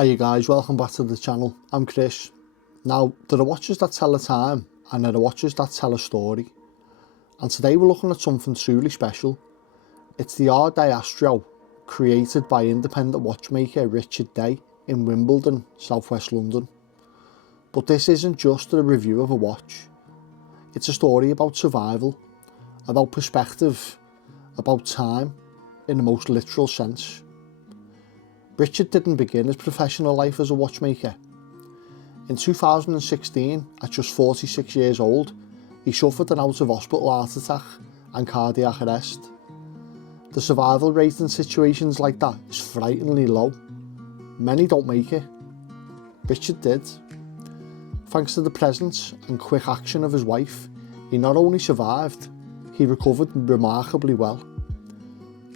Hi you guys, welcome back to the channel. I'm Chris. Now, there are watches that tell a time and there are watches that tell a story. And today we're looking at something truly special. It's the RDay Astro, created by independent watchmaker Richard Day in Wimbledon, southwest London. But this isn't just a review of a watch. It's a story about survival, about perspective, about time in the most literal sense. Richard didn't begin his professional life as a watchmaker. In 2016, at just 46 years old, he suffered an out-of-hospital heart attack and cardiac arrest. The survival rate in situations like that is frighteningly low. Many don't make it. Richard did. Thanks to the presence and quick action of his wife, he not only survived, he recovered remarkably well.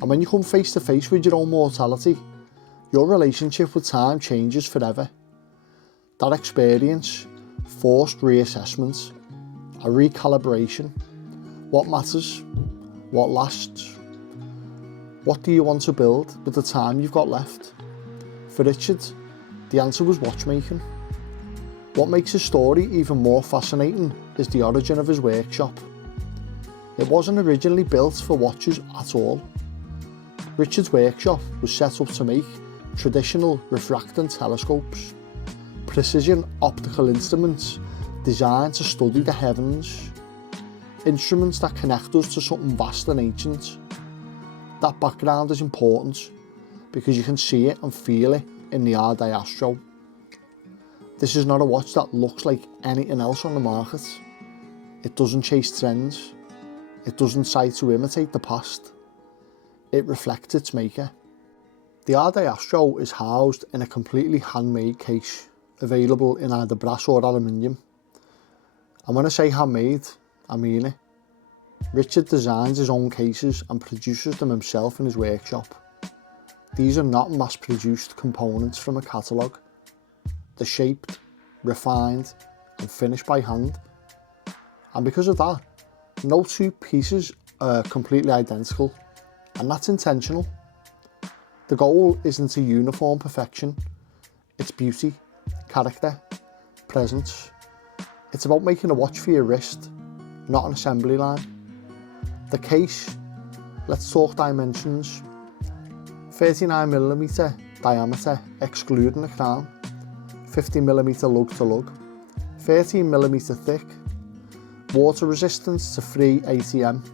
And when you come face to face with your own mortality, your relationship with time changes forever. That experience forced reassessment, a recalibration. What matters? What lasts? What do you want to build with the time you've got left? For Richard, the answer was watchmaking. What makes his story even more fascinating is the origin of his workshop. It wasn't originally built for watches at all. Richard's workshop was set up to make traditional refracting telescopes, precision optical instruments designed to study the heavens, instruments that connect us to something vast and ancient. That background is important because you can see it and feel it in the RDay Astro. This is not a watch that looks like anything else on the market. It doesn't chase trends. It doesn't try to imitate the past. It reflects its maker. The RDay Astro is housed in a completely handmade case, available in either brass or aluminium. And when I say handmade, I mean it. Richard designs his own cases and produces them himself in his workshop. These are not mass-produced components from a catalogue. They're shaped, refined and finished by hand. And because of that, no two pieces are completely identical, and that's intentional. The goal isn't to uniform perfection, it's beauty, character, presence. It's about making a watch for your wrist, not an assembly line. The case, let's talk dimensions. 39mm diameter excluding the crown, 50mm lug to lug, 13mm thick, water resistance to 3 ATM.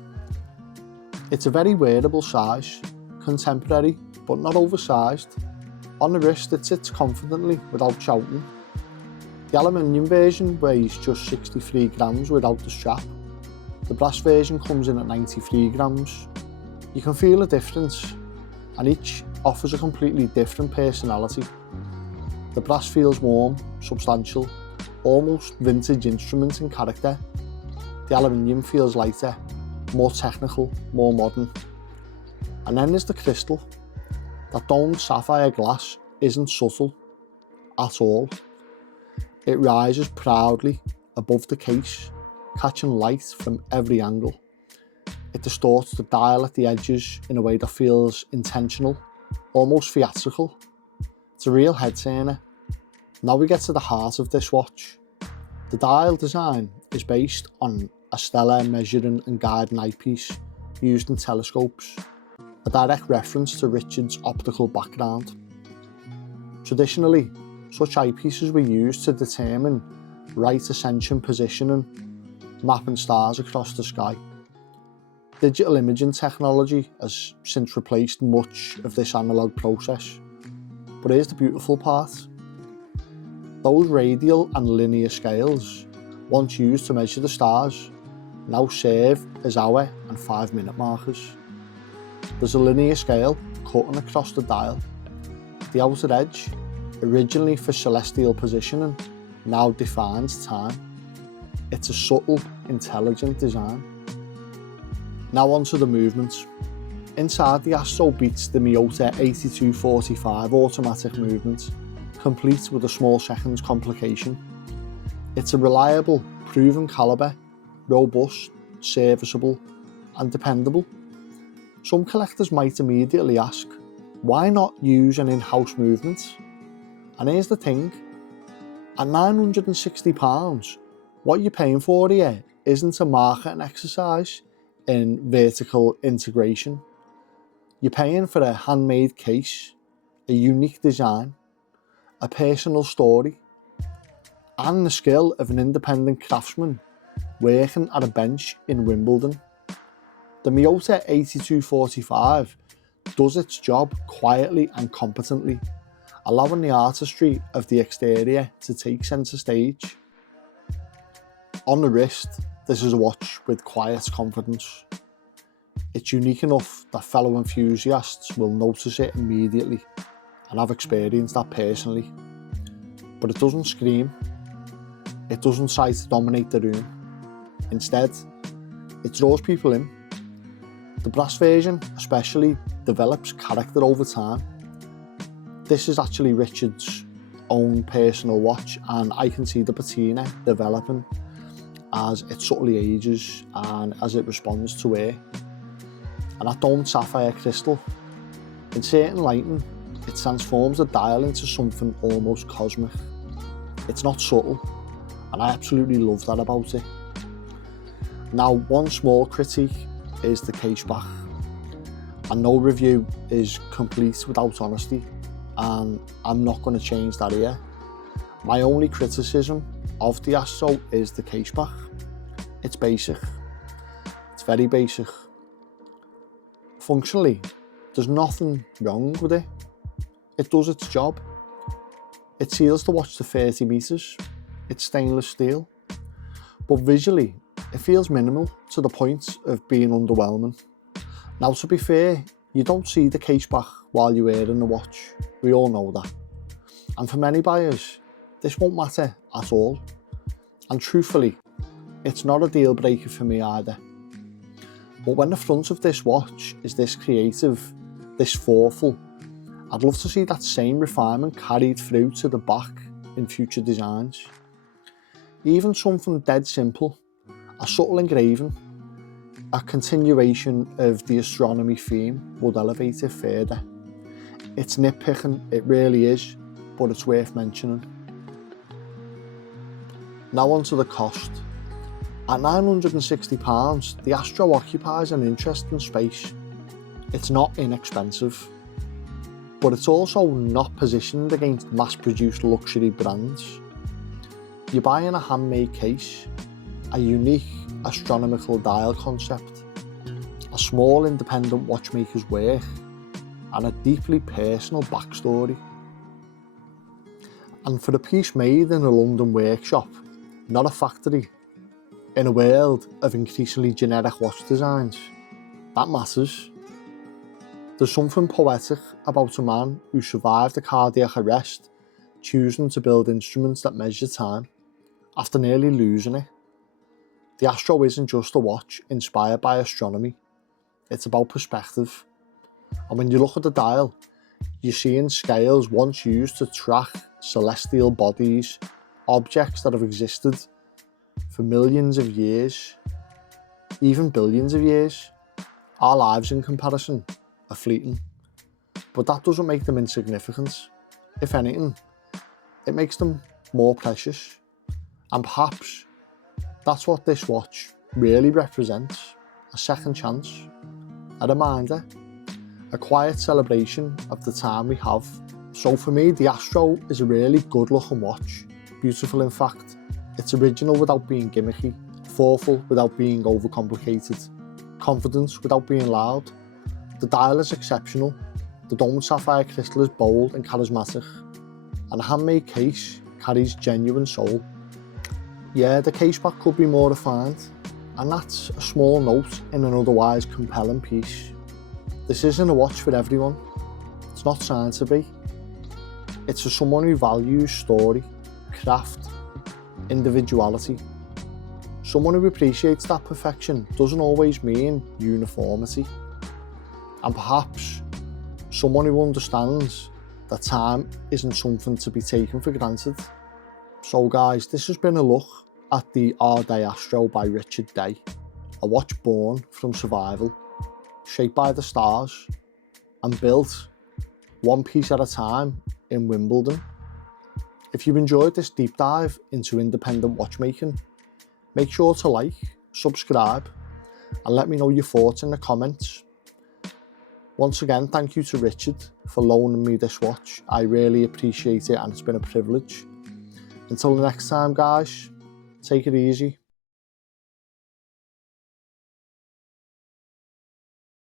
It's a very wearable size, contemporary but not oversized. On the wrist it sits confidently without shouting. The aluminium version weighs just 63 grams without the strap. The brass version comes in at 93 grams. You can feel a difference, and each offers a completely different personality. The brass feels warm, substantial, almost vintage instrument in character. The aluminium feels lighter, more technical, more modern. And then there's the crystal. That domed sapphire glass isn't subtle at all. It rises proudly above the case, catching light from every angle. It distorts the dial at the edges in a way that feels intentional, almost theatrical. It's a real head turner. Now we get to the heart of this watch. The dial design is based on a stellar measuring and guiding eyepiece used in telescopes, a direct reference to Richard's optical background. Traditionally, such eyepieces were used to determine right ascension positioning, mapping stars across the sky. Digital imaging technology has since replaced much of this analog process. But here's the beautiful part. Those radial and linear scales, once used to measure the stars, now serve as hour and 5-minute markers. There's a linear scale cutting across the dial. The outer edge, originally for celestial positioning, now defines time. It's a subtle, intelligent design. Now onto the movements. Inside, the Astro beats the Miyota 8245 automatic movement, complete with a small seconds complication. It's a reliable, proven calibre, robust, serviceable and dependable. Some collectors might immediately ask, why not use an in-house movement? And here's the thing, at £960, what you're paying for here isn't a marketing exercise in vertical integration. You're paying for a handmade case, a unique design, a personal story, and the skill of an independent craftsman working at a bench in Wimbledon. The Miyota 8245 does its job quietly and competently, allowing the artistry of the exterior to take centre stage. On the wrist, this is a watch with quiet confidence. It's unique enough that fellow enthusiasts will notice it immediately, and I've experienced that personally. But it doesn't scream, it doesn't try to dominate the room. Instead, it draws people in. The brass version especially develops character over time. This is actually Richard's own personal watch, and I can see the patina developing as it subtly ages and as it responds to wear. And that domed sapphire crystal, in certain lighting, it transforms the dial into something almost cosmic. It's not subtle, and I absolutely love that about it. Now, one small critique is the case back, and no review is complete without honesty, and I'm not going to change that here. My only criticism of the Astro is the case back. It's basic, it's very basic. Functionally, there's nothing wrong with it. It does its job. It seals the watch to 30 meters. It's stainless steel. But visually, it feels minimal to the point of being underwhelming. Now, to be fair, you don't see the case back while you're wearing the watch. We all know that. And for many buyers, this won't matter at all. And truthfully, it's not a deal breaker for me either. But when the front of this watch is this creative, this thoughtful, I'd love to see that same refinement carried through to the back in future designs. Even something dead simple, a subtle engraving, a continuation of the astronomy theme would elevate it further. It's nitpicking, it really is, but it's worth mentioning. Now on to the cost. At £960, the Astro occupies an interesting space. It's not inexpensive, but it's also not positioned against mass-produced luxury brands. You're buying a handmade case, a unique astronomical dial concept, a small independent watchmaker's work, and a deeply personal backstory. And for a piece made in a London workshop, not a factory, in a world of increasingly generic watch designs, that matters. There's something poetic about a man who survived a cardiac arrest choosing to build instruments that measure time after nearly losing it. The Astro isn't just a watch inspired by astronomy, it's about perspective. And when you look at the dial, you're seeing scales once used to track celestial bodies, objects that have existed for millions of years, even billions of years. Our lives in comparison are fleeting, but that doesn't make them insignificant. If anything, it makes them more precious. And perhaps that's what this watch really represents, a second chance, a reminder, a quiet celebration of the time we have. So for me, the Astro is a really good looking watch, beautiful in fact. It's original without being gimmicky, thoughtful without being overcomplicated, confident without being loud. The dial is exceptional, the domed sapphire crystal is bold and charismatic, and a handmade case carries genuine soul. Yeah, the case back could be more refined, and that's a small note in an otherwise compelling piece. This isn't a watch for everyone, it's not trying to be. It's for someone who values story, craft, individuality. Someone who appreciates that perfection doesn't always mean uniformity. And perhaps someone who understands that time isn't something to be taken for granted. So guys, this has been a look at the RDay Astro by Richard Day, a watch born from survival, shaped by the stars, and built one piece at a time in Wimbledon. If you enjoyed this deep dive into independent watchmaking, make sure to like, subscribe, and let me know your thoughts in the comments. Once again, thank you to Richard for loaning me this watch. I really appreciate it and it's been a privilege. Until the next time, guys, take it easy.